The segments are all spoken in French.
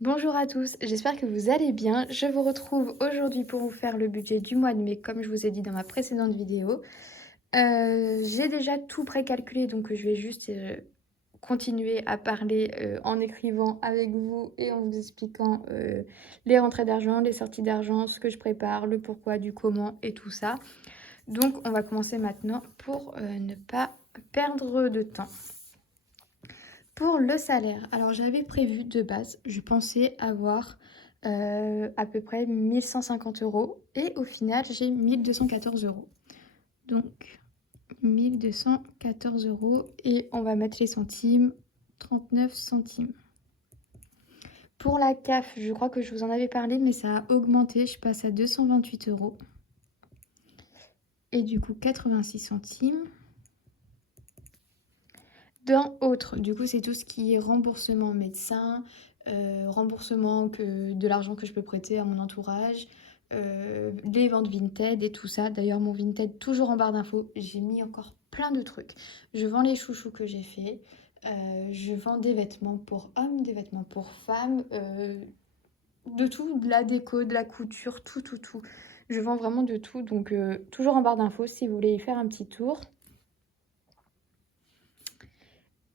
Bonjour à tous, j'espère que vous allez bien. Je vous retrouve aujourd'hui pour vous faire le budget du mois de mai, comme je vous ai dit dans ma précédente vidéo. J'ai déjà tout précalculé, donc je vais juste continuer à parler en écrivant avec vous et en vous expliquant les rentrées d'argent, les sorties d'argent, ce que je prépare, le pourquoi, du comment et tout ça. Donc on va commencer maintenant pour ne pas perdre de temps. Pour le salaire, alors j'avais prévu de base, je pensais avoir à peu près 1150 euros et au final j'ai 1214 euros. Donc 1214 euros et on va mettre les centimes, 39 centimes. Pour la CAF, je crois que je vous en avais parlé, mais ça a augmenté, je passe à 228 euros. Et du coup 86 centimes. Dans autres, du coup, c'est tout ce qui est remboursement médecin, remboursement de l'argent que je peux prêter à mon entourage, les ventes Vinted et tout ça. D'ailleurs, mon Vinted, toujours en barre d'infos, j'ai mis encore plein de trucs. Je vends les chouchous que j'ai fait, je vends des vêtements pour hommes, des vêtements pour femmes, de tout, de la déco, de la couture, tout, tout, tout. Je vends vraiment de tout, donc toujours en barre d'infos si vous voulez y faire un petit tour.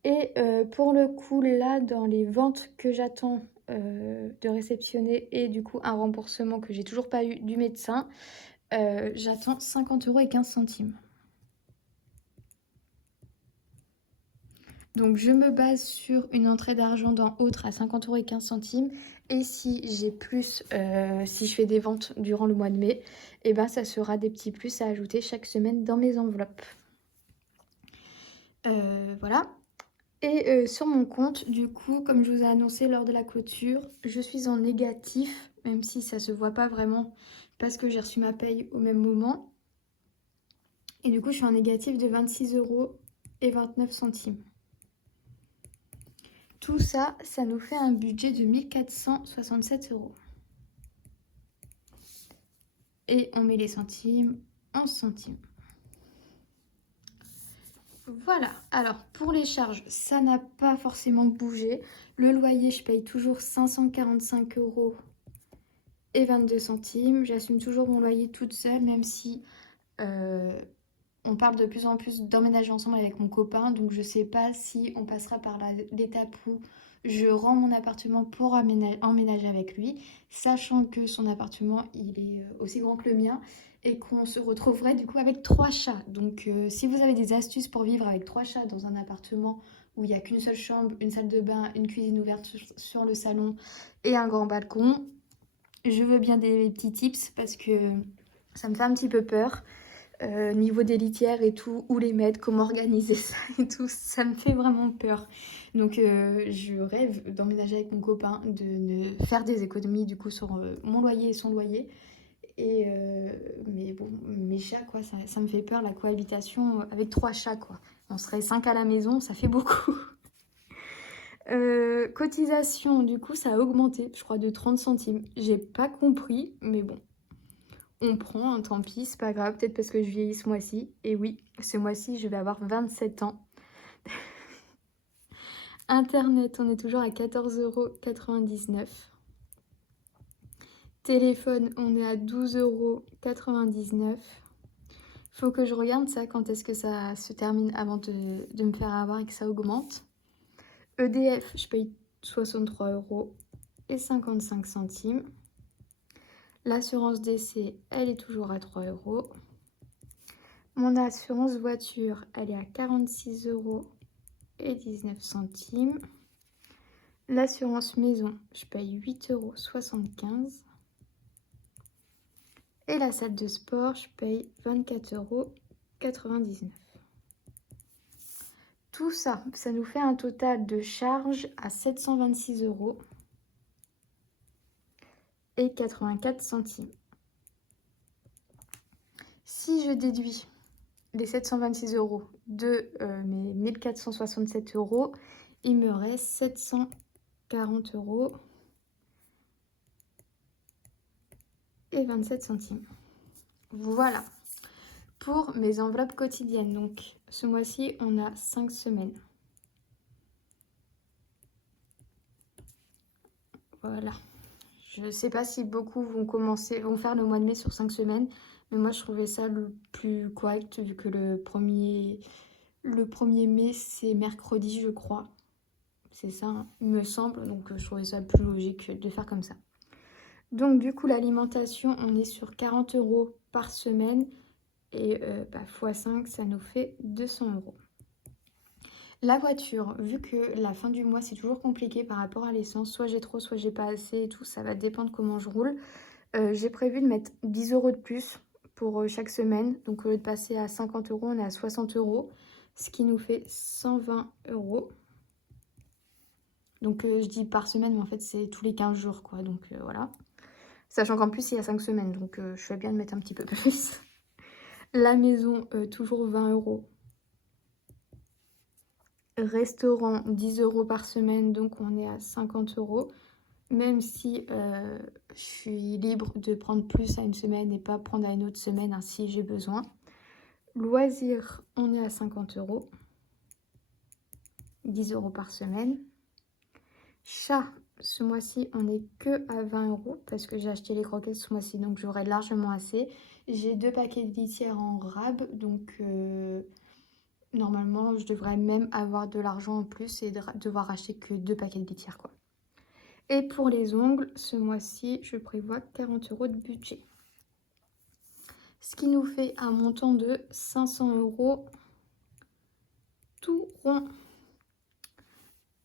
Et pour le coup, là, dans les ventes que j'attends de réceptionner et du coup un remboursement que j'ai toujours pas eu du médecin, j'attends 50 euros et 15 centimes. Donc je me base sur une entrée d'argent dans autre à 50 euros et 15 centimes. Et si j'ai plus, si je fais des ventes durant le mois de mai, et ben ça sera des petits plus à ajouter chaque semaine dans mes enveloppes. Voilà. Et sur mon compte, du coup, comme je vous ai annoncé lors de la clôture, je suis en négatif, même si ça se voit pas vraiment parce que j'ai reçu ma paye au même moment. Et du coup, je suis en négatif de 26 euros et 29 centimes. Tout ça, ça nous fait un budget de 1467 euros. Et on met les centimes, 11 centimes. Voilà, alors pour les charges, ça n'a pas forcément bougé. Le loyer, je paye toujours 545 euros et 22 centimes. J'assume toujours mon loyer toute seule, même si on parle de plus en plus d'emménager ensemble avec mon copain. Donc je sais pas si on passera par l'étape où je rends mon appartement pour emménager avec lui, sachant que son appartement, il est aussi grand que le mien et qu'on se retrouverait du coup avec 3 chats. Donc si vous avez des astuces pour vivre avec 3 chats dans un appartement où il n'y a qu'une seule chambre, une salle de bain, une cuisine ouverte sur le salon et un grand balcon, je veux bien des petits tips parce que ça me fait un petit peu peur. Niveau des litières et tout, où les mettre, comment organiser ça et tout, ça me fait vraiment peur. Donc je rêve d'emménager avec mon copain, de faire des économies du coup sur mon loyer et son loyer. Et mais bon, mes chats quoi, ça me fait peur la cohabitation avec 3 chats quoi. On serait 5 à la maison, ça fait beaucoup. Cotisation, du coup, ça a augmenté, je crois, de 30 centimes. J'ai pas compris, mais bon, on prend, hein, tant pis, c'est pas grave, peut-être parce que je vieillis ce mois-ci. Et oui, ce mois-ci, je vais avoir 27 ans. Internet, on est toujours à 14,99 €. Téléphone, on est à 12,99 €. Faut que je regarde ça, quand est-ce que ça se termine avant de me faire avoir et que ça augmente. EDF, je paye 63,55 €. L'assurance décès, elle est toujours à 3 €. Mon assurance voiture, elle est à 46,19 €. L'assurance maison, je paye 8,75 €. Et la salle de sport, je paye 24,99 €. Tout ça, ça nous fait un total de charges à 726 € et 84 centimes. Si je déduis les 726 € de mes 1467 €, il me reste 740 € et 27 centimes. Voilà pour mes enveloppes quotidiennes. Donc ce mois-ci, on a 5 semaines. Voilà. Je sais pas si beaucoup vont faire le mois de mai sur 5 semaines, mais moi je trouvais ça le plus correct vu que le 1er mai c'est mercredi je crois. C'est ça, hein, il me semble, donc je trouvais ça plus logique de faire comme ça. Donc du coup l'alimentation, on est sur 40 € par semaine et x 5 ça nous fait 200 €. La voiture, vu que la fin du mois c'est toujours compliqué par rapport à l'essence, soit j'ai trop, soit j'ai pas assez et tout, ça va dépendre comment je roule. J'ai prévu de mettre 10 € de plus pour chaque semaine. Donc au lieu de passer à 50 €, on est à 60 €, ce qui nous fait 120 €. Donc je dis par semaine, mais en fait c'est tous les 15 jours quoi, donc voilà. Sachant qu'en plus il y a 5 semaines, donc je fais bien de mettre un petit peu plus. La maison, toujours 20 €. Restaurant, 10 € par semaine, donc on est à 50 €. Même si je suis libre de prendre plus à une semaine et pas prendre à une autre semaine hein, si j'ai besoin. Loisirs, on est à 50 €. 10 € par semaine. Chat, ce mois-ci, on n'est que à 20 € parce que j'ai acheté les croquettes ce mois-ci, donc j'aurai largement assez. J'ai 2 paquets de litières en rab, donc normalement, je devrais même avoir de l'argent en plus et devoir acheter que 2 paquets de litières, quoi. Et pour les ongles, ce mois-ci, je prévois 40 € de budget. Ce qui nous fait un montant de 500 € tout rond.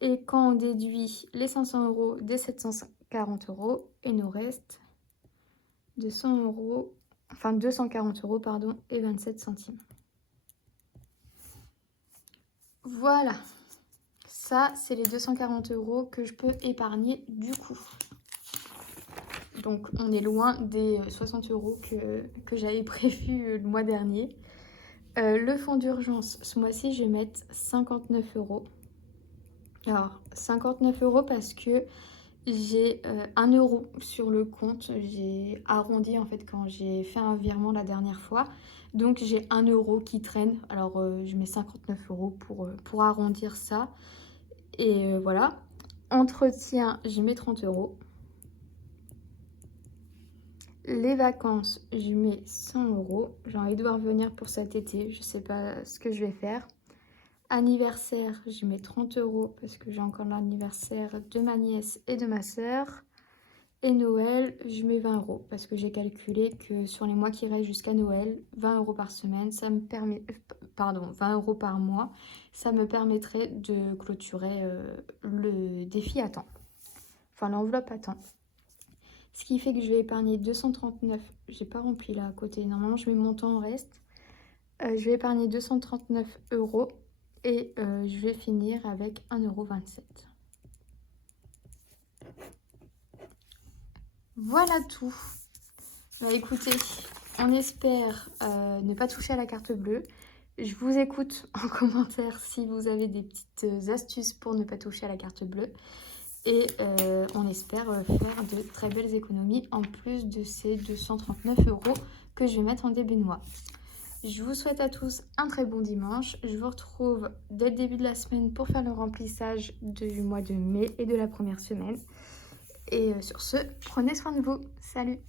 Et quand on déduit les 500 € des 740 €, il nous reste 240 € pardon, et 27 centimes. Voilà, ça c'est les 240 € que je peux épargner du coup. Donc on est loin des 60 € que j'avais prévu le mois dernier. Le fonds d'urgence, ce mois-ci je vais mettre 59 €. Alors 59 € parce que j'ai 1 € sur le compte. J'ai arrondi en fait quand j'ai fait un virement la dernière fois. Donc j'ai 1 € qui traîne. Alors je mets 59 € pour arrondir ça. Et voilà. Entretien, j'y mets 30 €. Les vacances, je mets 100 €. J'ai envie de revenir pour cet été. Je sais pas ce que je vais faire. Anniversaire, j'y mets 30 € parce que j'ai encore l'anniversaire de ma nièce et de ma sœur. Et Noël, je mets 20 € parce que j'ai calculé que sur les mois qui restent jusqu'à Noël, 20 € par semaine, ça me permet... Pardon, 20 € par mois, ça me permettrait de clôturer le défi à temps. Enfin, l'enveloppe à temps. Ce qui fait que je vais épargner 239. J'ai pas rempli là à côté. Normalement, je mets mon montant en reste. Je vais épargner 239 € et je vais finir avec 1,27 €. Voilà tout. Bah écoutez, on espère ne pas toucher à la carte bleue. Je vous écoute en commentaire si vous avez des petites astuces pour ne pas toucher à la carte bleue. Et on espère faire de très belles économies en plus de ces 239 € que je vais mettre en début de mois. Je vous souhaite à tous un très bon dimanche. Je vous retrouve dès le début de la semaine pour faire le remplissage du mois de mai et de la première semaine. Et sur ce, prenez soin de vous. Salut!